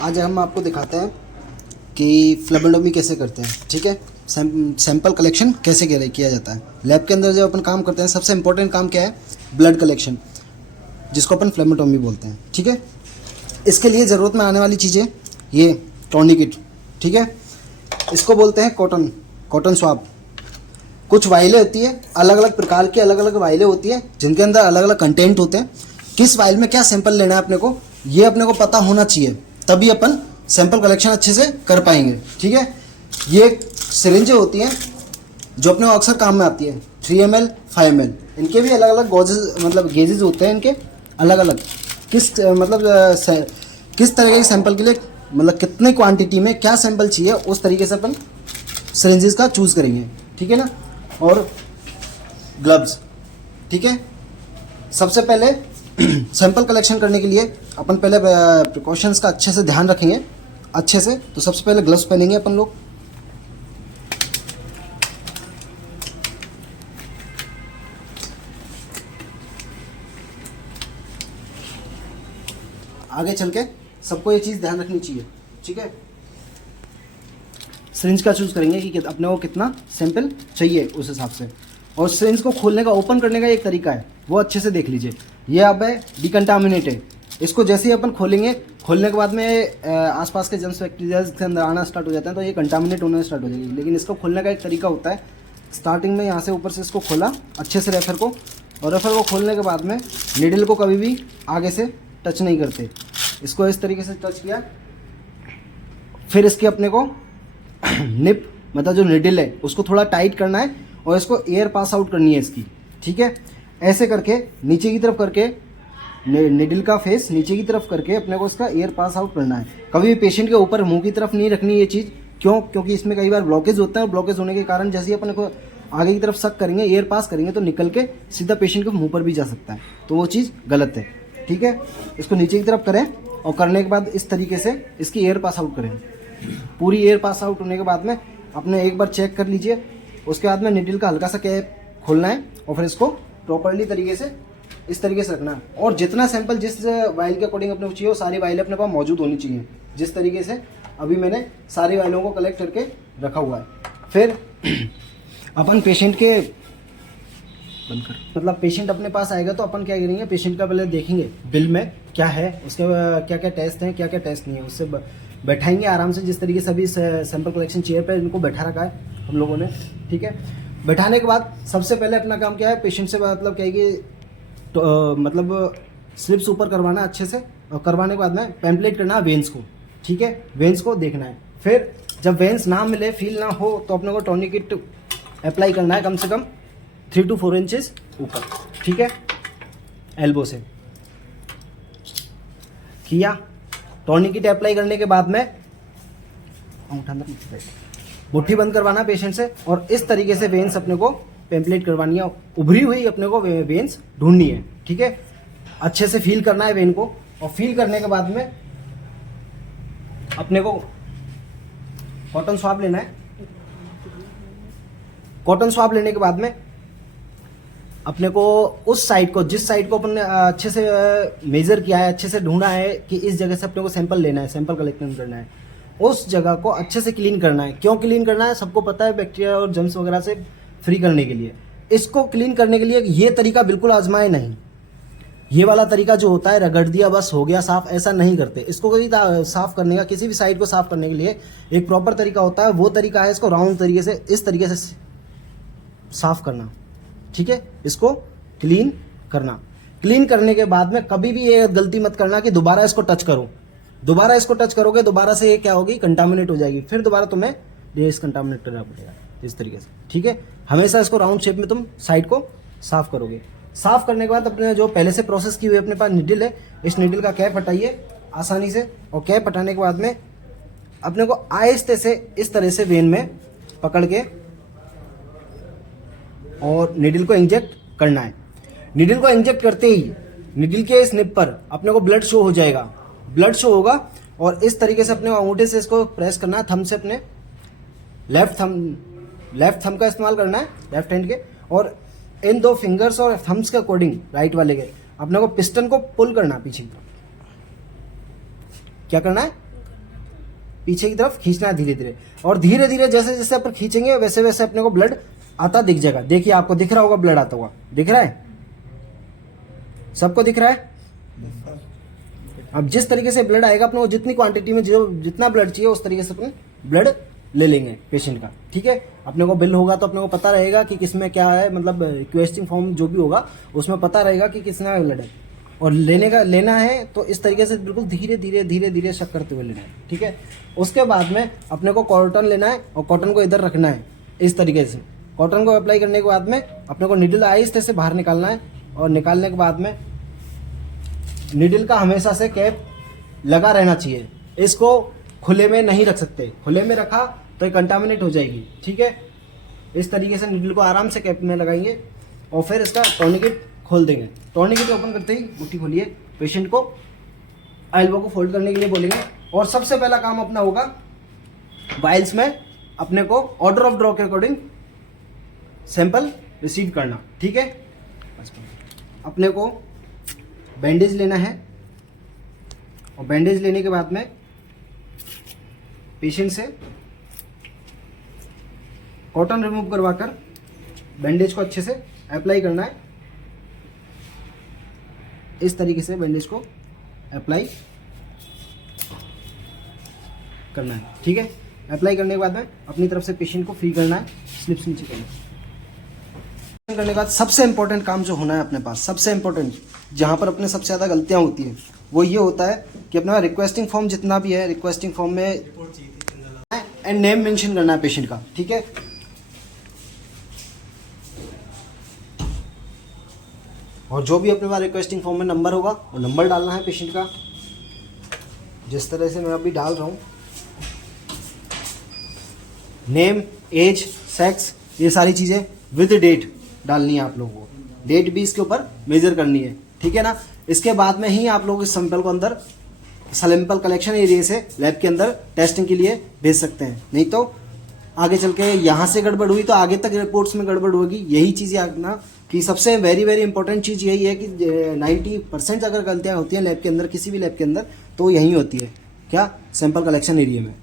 आज हम आपको दिखाते हैं कि फ्लेबोटोमी कैसे करते हैं। ठीक है, सैंपल कलेक्शन कैसे किया जाता है। लैब के अंदर जब अपन काम करते हैं सबसे इम्पोर्टेंट काम क्या है, ब्लड कलेक्शन, जिसको अपन फ्लेबोटोमी बोलते हैं। ठीक है, इसके लिए ज़रूरत में आने वाली चीज़ें ये टॉर्निकेट, ठीक है, इसको बोलते हैं कॉटन स्वाब। कुछ वाइलें होती है, अलग अलग प्रकार की अलग अलग वाइलें होती है जिनके अंदर अलग अलग कंटेंट होते हैं। किस वाइल में क्या सैंपल लेना है अपने को, ये अपने को पता होना चाहिए, तभी अपन सैंपल कलेक्शन अच्छे से कर पाएंगे। ठीक है, ये सिरिंजें होती हैं जो अपने को अक्सर काम में आती है, 3 ml 5 ml। इनके भी अलग अलग गेजेस होते हैं, इनके अलग अलग किस तरह के सैंपल के लिए, मतलब कितने क्वांटिटी में क्या सैंपल चाहिए, उस तरीके से अपन सिरिंजेस का चूज़ करेंगे। ठीक है ना। और ग्लव्स, ठीक है, सबसे पहले सैंपल कलेक्शन करने के लिए अपन पहले प्रिकॉशंस का अच्छे से ध्यान रखेंगे अच्छे से। तो सबसे पहले ग्लव्स पहनेंगे अपन लोग। आगे चल के सबको ये चीज़ ध्यान रखनी चाहिए। ठीक है, सिरिंज का चूज़ करेंगे कि अपने को कितना सैंपल चाहिए उस हिसाब से। और सिरिंज को खोलने का, ओपन करने का एक तरीका है, वो अच्छे से देख लीजिए। ये अब है डिकंटामिनेट है। इसको जैसे ही अपन खोलेंगे, खोलने के बाद में आसपास के जर्म्स बैक्टीरिया के अंदर आना स्टार्ट हो जाते हैं, तो ये कंटामिनेट होना स्टार्ट हो जाएगी। लेकिन इसको खोलने का एक तरीका होता है, स्टार्टिंग में यहाँ से ऊपर से इसको खोला अच्छे से रेफर को, और रेफर को खोलने के बाद में नीडल को कभी भी आगे से टच नहीं करते। इसको इस तरीके से टच किया, फिर इसके अपने को निप, मतलब जो निडल है उसको थोड़ा टाइट करना है और इसको एयर पास आउट करनी है इसकी। ठीक है, ऐसे करके नीचे की तरफ करके निडल का फेस नीचे की तरफ करके अपने को इसका एयर पास आउट करना है। कभी भी पेशेंट के ऊपर मुंह की तरफ नहीं रखनी ये चीज़। क्योंकि इसमें कई बार ब्लॉकेज होता है, और ब्लॉकेज होने के कारण जैसे ही अपने को आगे की तरफ सक करेंगे, एयर पास करेंगे, तो निकल के सीधा पेशेंट के मुंह पर भी जा सकता है, तो वो चीज़ गलत है। ठीक है, इसको नीचे की तरफ करें और करने के बाद इस तरीके से इसकी एयर पास आउट करें। पूरी एयर पास आउट होने के बाद में अपने एक बार चेक कर लीजिए। उसके बाद में निडल का हल्का सा कैप खोलना है और फिर इसको प्रॉपर्ली तरीके से इस तरीके से रखना है। और जितना सैंपल जिस वाइल के अकॉर्डिंग अपने को चाहिए, वो सारी वाइलें अपने पास मौजूद होनी चाहिए, जिस तरीके से अभी मैंने सारी वाइलों को कलेक्ट करके रखा हुआ है। फिर अपन पेशेंट के मतलब पेशेंट अपने पास आएगा तो अपन क्या करेंगे, पेशेंट का पहले देखेंगे बिल में क्या है, उसके क्या क्या टेस्ट हैं, क्या क्या टेस्ट नहीं है, उससे बैठाएंगे आराम से। जिस तरीके से अभी सैंपल कलेक्शन चेयर पर इनको बैठा रखा है हम लोगों ने। ठीक है, बैठाने के बाद सबसे पहले अपना काम क्या है, पेशेंट से मतलब क्या है कि मतलब स्लिप्स ऊपर करवाना अच्छे से, और करवाने के बाद में पैम्पलेट करना है वेन्स को। ठीक है, वेन्स को देखना है। फिर जब वेन्स ना मिले, फील ना हो, तो अपने को टॉर्निकेट अप्लाई करना है कम से कम 3 to 4 इंचेस ऊपर। ठीक है, एल्बो से किया। टॉर्निकेट अप्लाई करने के बाद में मुट्ठी बंद करवाना पेशेंट से, और इस तरीके से वेन्स अपने को पैम्पलेट करवानी है। उभरी हुई अपने को वेन्स ढूंढनी है। ठीक है, अच्छे से फील करना है वेन को, और फील करने के बाद में अपने को कॉटन स्वाब लेना है। कॉटन स्वाब लेने के बाद में अपने को उस साइड को, जिस साइड को अपन ने अच्छे से मेजर किया है, अच्छे से ढूंढा है कि इस जगह से अपने को सैंपल लेना है, सैंपल कलेक्शन करना है, उस जगह को अच्छे से क्लीन करना है। क्यों क्लीन करना है, सबको पता है, बैक्टीरिया और जर्म्स वगैरह से फ्री करने के लिए। इसको क्लीन करने के लिए ये तरीका बिल्कुल आजमाए नहीं। ये वाला तरीका जो होता है, रगड़ दिया बस हो गया साफ, ऐसा नहीं करते। इसको कभी साफ करने का, किसी भी साइड को साफ करने के लिए एक प्रॉपर तरीका होता है। वो तरीका है इसको राउंड तरीके से, इस तरीके से साफ करना। ठीक है, इसको क्लीन करना। क्लीन करने के बाद में कभी भी ये गलती मत करना कि दोबारा इसको टच करो। दोबारा इसको टच करोगे, दोबारा से ये क्या होगी, कंटामिनेट हो जाएगी। फिर दोबारा तुम्हें डिसकंटामिनेट करना पड़ेगा इस तरीके से। ठीक है, हमेशा इसको राउंड शेप में तुम साइड को साफ करोगे। साफ करने के बाद अपने जो पहले से प्रोसेस की हुई अपने पास निडल है, इस निडल का कैप हटाइए आसानी से, और कैप हटाने के बाद में अपने को आहिस्ते से इस तरह से वेन में पकड़ के और निडल को इंजेक्ट करना है। निडल को इंजेक्ट करते ही निडल के इस निप पर अपने को ब्लड शो हो जाएगा, ब्लड शो होगा, और इस तरीके से अपने अंगूठे से इसको प्रेस करना है, थंब से, अपने लेफ्ट थंब का इस्तेमाल करना है, लेफ्ट हैंड के, और इन 2 फिंगर्स और थम्स के अकॉर्डिंग, राइट वाले के, अपने को पिस्टन को पुल करना है पीछे की तरफ। क्या करना है, पीछे की तरफ खींचना है धीरे धीरे, और धीरे धीरे जैसे जैसे अपन खींचेंगे वैसे वैसे अपने को ब्लड आता दिख जाएगा। देखिए आपको दिख रहा होगा ब्लड आता हुआ, दिख रहा है, सबको दिख रहा है। अब जिस तरीके से ब्लड आएगा अपने को, जितनी क्वांटिटी में जो जितना ब्लड चाहिए उस तरीके से अपने ब्लड ले लेंगे पेशेंट का, ठीक है। अपने को बिल होगा तो अपने को पता रहेगा कि किसमें क्या है, मतलब रिक्वेस्टिंग फॉर्म जो भी होगा उसमें पता रहेगा कि कितना ब्लड है, और लेना है तो इस तरीके से बिल्कुल धीरे धीरे धीरे धीरे शक करते हुए लेना है, ठीक है। उसके बाद में अपने को कॉटन लेना है और कॉटन को इधर रखना है इस तरीके से। कॉटन को अप्लाई करने के बाद में अपने को निडल आहिस्ते से बाहर निकालना है, और निकालने के बाद में निडल का हमेशा से कैप लगा रहना चाहिए। इसको खुले में नहीं रख सकते, खुले में रखा तो ये कंटामिनेट हो जाएगी, ठीक है। इस तरीके से निडल को आराम से कैप में लगाएंगे और फिर इसका टॉर्निकेट खोल देंगे। टॉर्निकेट ओपन करते ही मुट्ठी खोलिए, पेशेंट को एल्बो को फोल्ड करने के लिए बोलेंगे, और सबसे पहला काम अपना होगा वाइल्स में अपने को ऑर्डर ऑफ ड्रॉ के अकॉर्डिंग सैंपल रिसीव करना, ठीक है। अपने को बैंडेज लेना है, और बैंडेज लेने के बाद में पेशेंट से कॉटन रिमूव करवाकर बैंडेज को अच्छे से अप्लाई करना है। इस तरीके से बैंडेज को अप्लाई करना है, ठीक है। अप्लाई करने के बाद में अपनी तरफ से पेशेंट को फ्री करना है, स्लिप्स नीचे करने के बाद सबसे इंपॉर्टेंट काम जो होना है अपने पास, सबसे इंपॉर्टेंट जहां पर अपने सबसे ज़्यादा गलतियां होती है वो ये होता है कि अपना रिक्वेस्टिंग फॉर्म जितना भी है, रिक्वेस्टिंग फॉर्म में एंड नेम मेंशन करना है पेशेंट का, ठीक है। और जो भी अपने पास रिक्वेस्टिंग फॉर्म में नंबर होगा वो नंबर डालना है पेशेंट का, जिस तरह से मैं अभी डाल रहा हूँ। नेम, एज, सेक्स, ये सारी चीज़ें विद डेट डालनी है आप लोगों को, डेट भी इसके ऊपर मेजर करनी है, ठीक है ना। इसके बाद में ही आप लोग इस सैंपल को अंदर सैंपल कलेक्शन एरिया से लैब के अंदर टेस्टिंग के लिए भेज सकते हैं। नहीं तो आगे चल के यहाँ से गड़बड़ हुई तो आगे तक रिपोर्ट्स में गड़बड़ होगी। यही चीज़ याद रखना कि सबसे वेरी वेरी इंपॉर्टेंट चीज़ यही है कि 90% अगर गलतियाँ होती हैं लैब के अंदर, किसी भी लैब के अंदर, तो यही होती है क्या, सैंपल कलेक्शन एरिया में।